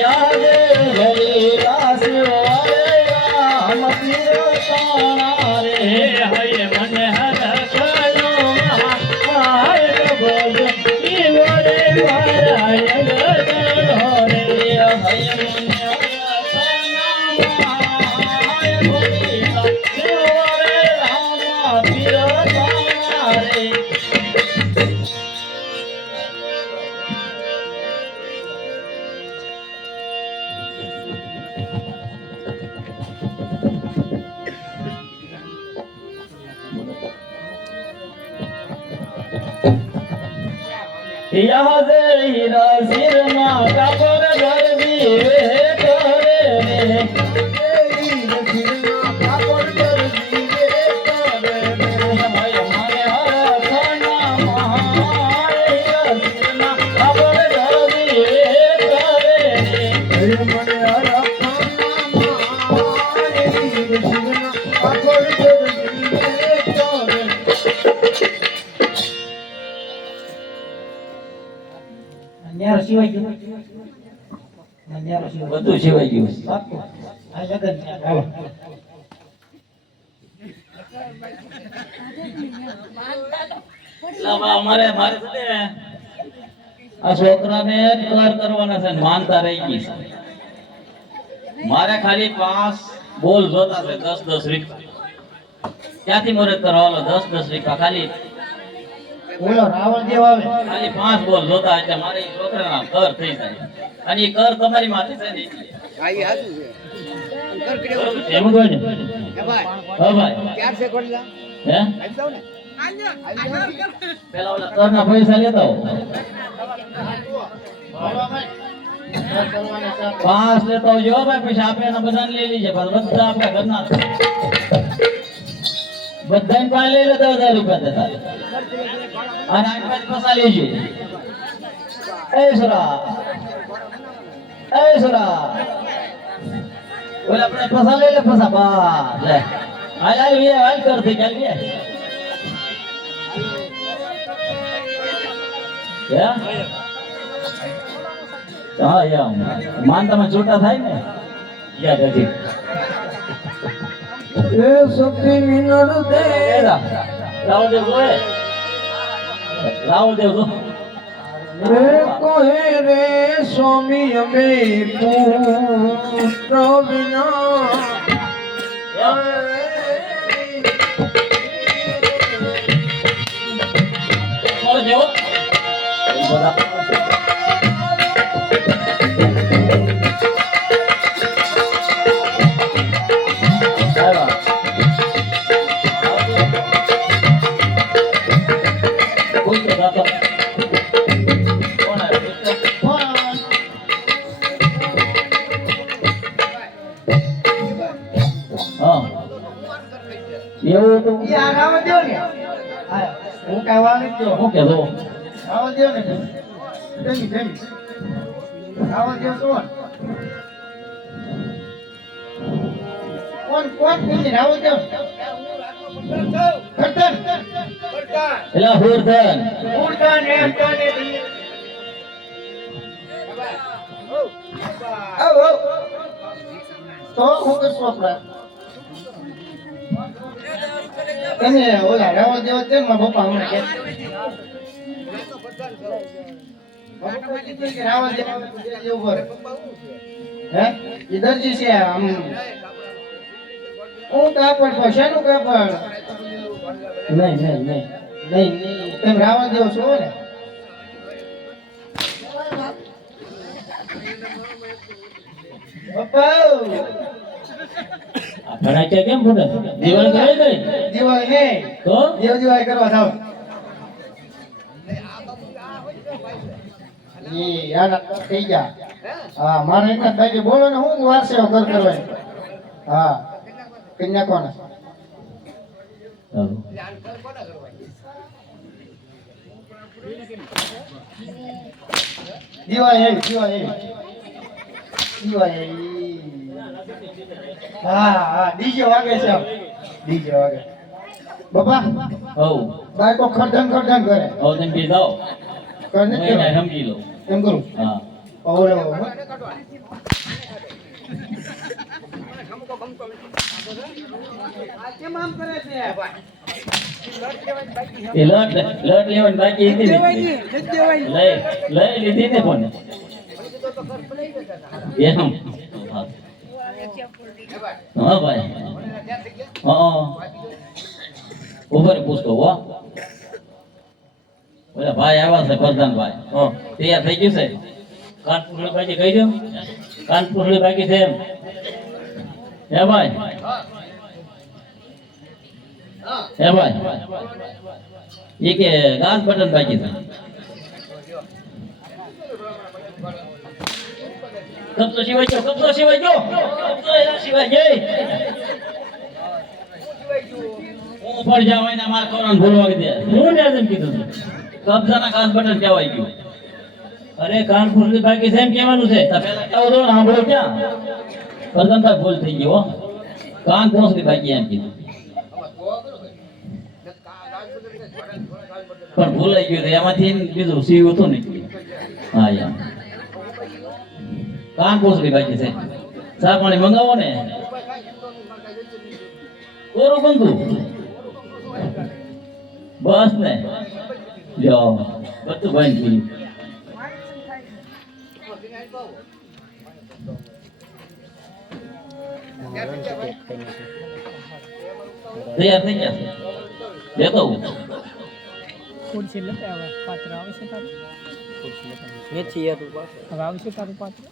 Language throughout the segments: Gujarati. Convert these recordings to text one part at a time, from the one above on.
યાદે હરિદાસ વારે રામ પીર તાણા રે હય મને હરખલો મહાય બોલ ઈ વરે મારા ગગનો રે હય મને याद हीरा सिर माँ का पर गर्दी वे करे रे हीरा सिर माँ का पर गर्दी वे करे रे हमारे हर खाना माँ हीरा सिर माँ का पर गर्दी वे करे रे हमारे हर खाना माँ हीरा सिर माँ का पर गर्दी वे करे ન્યારો સિવાય ગયું ન્યારો સિવાય બધું સિવાય ગયું પાક્કું આ લગન હાલો લાવા મારે છે આ છોકરાને કર કરવાના છે માનતા રહી ગઈ છે મારે ખાલી 5 બોલ જોતા છે 10 રૂપિયા ક્યાંથી મુરત કરવાનો 10 રૂપિયા ખાલી બોલો રાવણ દેવ આવે ખાલી 5 બોલ જોતા એટલે મારી છોકરાના ઘર થઈ જાય અને એ ઘર તમારી માથે છે ને આ ઈ હાજુ છે ઘર કર્યો એમ કોઈ ને હે ભાઈ હા ભાઈ ક્યાં છે કોડલા હે આવી જાવ ને પેલા ઓલા ઘરના પૈસા લેતા હો 5 લેતા જો ભાઈ પૈસા આપે ને બધાને લઈ લીજે પણ બધા આપણા ઘરના બધાને પાસે લઈ લે 10,000 રૂપિયા દેતા અને આઠ પૈસા લેજો એ સુરા ઓલા આપણે પૈસા લઈ લે પૈસા બા લે હાલ હાલ કરતી ચાલ કે હા યા માન તમે છૂટા થાય ને યાદ હજી એ સતી મિનર દે રાવદેવ ગોએ રાવદેવ ગો રે કોહે રે સ્વામી અમે પુત્ર વિના ઓર જેવો બોલા એવું તો યાર આવ દો ને હું કહેવા નથી હું કે દો આવ દો ને તેમી આવ દો કોણ પૂછી આવ દો ખતન એલા હુરધન એમ તને આવો તો હું કરશું આપડા એને ઓલા રાવ દેવ તે મારા પપ્પા હમણાં કે રાવ દેવ ઉપર હે ઇધરજી છે આમ હું કાપડ પછાનું કાપડ નહીં તમે રાવ દેવ છો ને પપ્પા ઘણા કે કેમ ફોટો દિવાળી કરાઈ ગઈ દિવાળી ને તો દિવાળી કરવા જાવ ઈ યાર થઈ ગયા હા મારે એક ભાઈ બોલો ને હું વાર સેવા કરવાની હા કન્યા કોણ દિવાળી હા ડીજે વાગે છે ડીજે વાગે બાપા હો બાઈકો ખડધન કરે હો તેમ કે જાઓ કરને સમજી લો એમ કરું હા ઓરે એ લટ લેવાની બાકી હતી ને લઈ લીધી ને પણ એમ હા ભાઈ હા ઉપર પૂછતો હો ઓલા ભાઈ આવ્યા છે પ્રધાનભાઈ તૈયાર થઈ ગયું છે કાનપુર બાકી કહી દો કાનપુર બાકી છે એમ હે ભાઈ હે ભાઈ એ કે ગાન બટન બાકી છે કબજો સિવાય ગયો કબજો સિવાય ગયો સિવાય ગઈ હું ઉપર જવાય ને માર કોરોન ભૂલવા દે હું ને એમ કીધું કબજાના ગાન બટન કહેવાય ગયું અરે કાનપુર ની બાકી છે એમ કહેવાનું છે તો પહેલા કહો તો સાંભળો ક્યાં પ્રધાનભાઈ ભૂલ થઈ ગયો કાનપુર ની બાકી એમ કીધું પણ ભૂલાઈ ગયું એમાંથી બીજું સીવ હતું ને હા યાર કાનપુર ની બાકી છે ચા પાણી મંગાવો ને કોરું બંધુ બસ ને જો બધું ભાઈ પીયું તૈયાર થઈ ગયા લેતો હું ખુરશી લેતા આવે પાત્ર આવશે તારું ખુરશી લેતા નથી યાર તું પાત્ર હવે આવશે તારું પાત્ર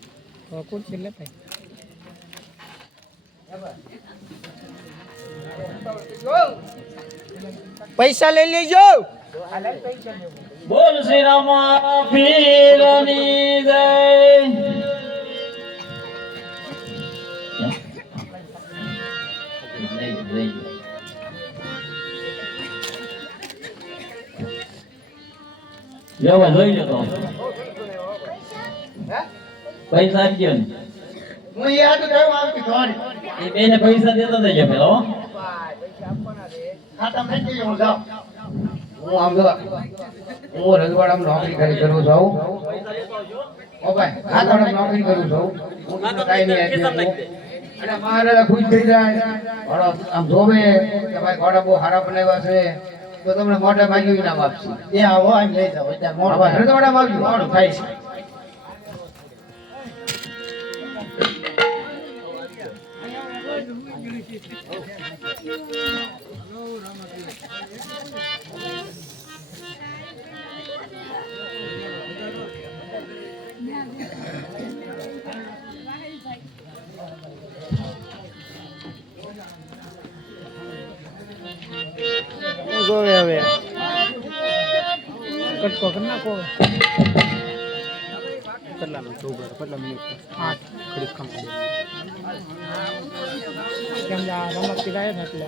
તો ખુરશી લેતા પૈસા લઈ લેજો બોલ શ્રી રામ પીરની જય લેવા જોઈ લો તો પૈસા આપી ગયો ને હું યાદ કરું આવતી થોડી એ બેને પૈસા દેતા દેજો પેલા હો ખાતા મેં કઈ હું જાઉં હું આમ જો હું રજવાડામાં નોકરી કરું છું ઓ ભાઈ ખાતામાં નોકરી કરું છું હું તો કાઈ નહીં આપી અને મારા ખુશ થઈ જાય ઘોડા આમ જોવે કે ભાઈ ઘોડા બહુ સારા બનાવ્યા છે તો તમને મોઢે માંગ્યું ઇનામ આપશે એ આવો આમ લઈ જાઓ અત્યારે મોઢા રજવાડામાં આવજો મોડું થાય છે જોવે હવે કટકો કરી નાખો કેટલા મિનિટ કેટલા મિનિટ 8 ઘડી ખમ કેમ રમત પીરાય ને એટલે